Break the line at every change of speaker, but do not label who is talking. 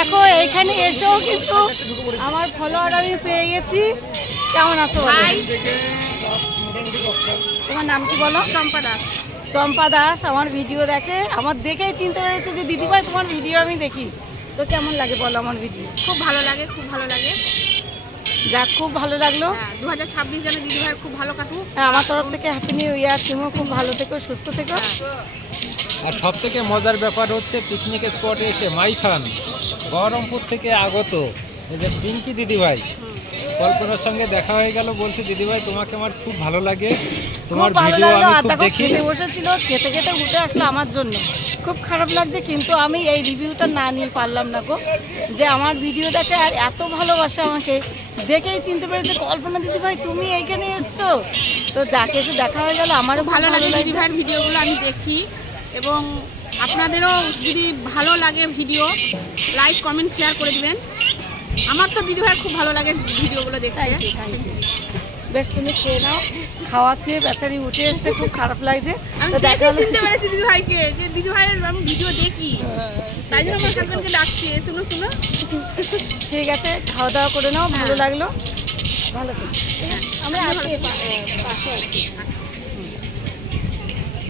দেখো এইখানে এসেও কিন্তু আমার ফলোয়ার আমি পেয়ে গেছি। কেমন আছো ভাই? তোমার নাম কি বলো?
চম্পা দাস।
চম্পা দাস আমার ভিডিও দেখে, আমার দেখেই চিনতে পেরেছে যে দিদিভাই তোমার ভিডিও আমি দেখি। তো কেমন লাগে বলো আমার ভিডিও?
খুব ভালো লাগে, খুব ভালো লাগে।
যাক, খুব ভালো লাগলো।
2026 জানে দিদিভাইয়ের খুব ভালো কাটুক।
হ্যাঁ, আমার তরফ থেকে হ্যাপি নিউ ইয়ার। তুমিও খুব ভালো থেকো, সুস্থ থেকো।
আর সব থেকে মজার ব্যাপার হচ্ছে পিকনিক স্পটে এসে মাইথান বহরমপুর থেকে আগত এই যে পিঙ্কি দিদিভাই, কল্পনার সঙ্গে দেখা হয়ে গেল। বলছে দিদিভাই তোমাকে আমার খুব ভালো লাগে, তোমার
খুব ভালো
ভিডিও
লাগলো।
আমি
আর
খুব
দেখো
দেখি।
খেতে বসেছিল, খেতে খেতে উঠে আসলো আমার জন্য। খুব খারাপ লাগছে, কিন্তু আমি এই রিভিউটা না নিয়ে পারলাম না গো, যে আমার ভিডিও দেখে আর এত ভালোবাসে আমাকে, দেখেই চিনতে পেরেছে কল্পনা দিদিভাই তুমি এইখানে এসছো। তো যাকে এসে দেখা হয়ে গেল আমারও
ভালো লাগে
লাগছে।
দিদিভাইয়ের ভিডিওগুলো আমি দেখি, এবং আপনাদেরও যদি ভালো লাগে ভিডিও লাইক কমেন্ট শেয়ার করে দিবেন। আমার তো দিদিভাইয়ের খুব ভালো লাগে ভিডিওগুলো দেখতে।
বেশ, তুমি খেয়ে নাও। খাওয়া খেয়ে বেচারি উঠে এসছে, খুব খারাপ লাগছে।
আমি
তো দেখা
দেখে
হলো।
চিনতে পেরেছি দিদিভাইকে, যে দিদিভাইয়ের আমি ভিডিও দেখি, তাই জন্য আমার হাজবেন্ডকে ডাকছি, শুনো শুনো।
ঠিক আছে, খাওয়া দাওয়া করে নাও। ভালো লাগলো, ভালো থেকো। আমরা আছি পাশে আছি।
আচ্ছা।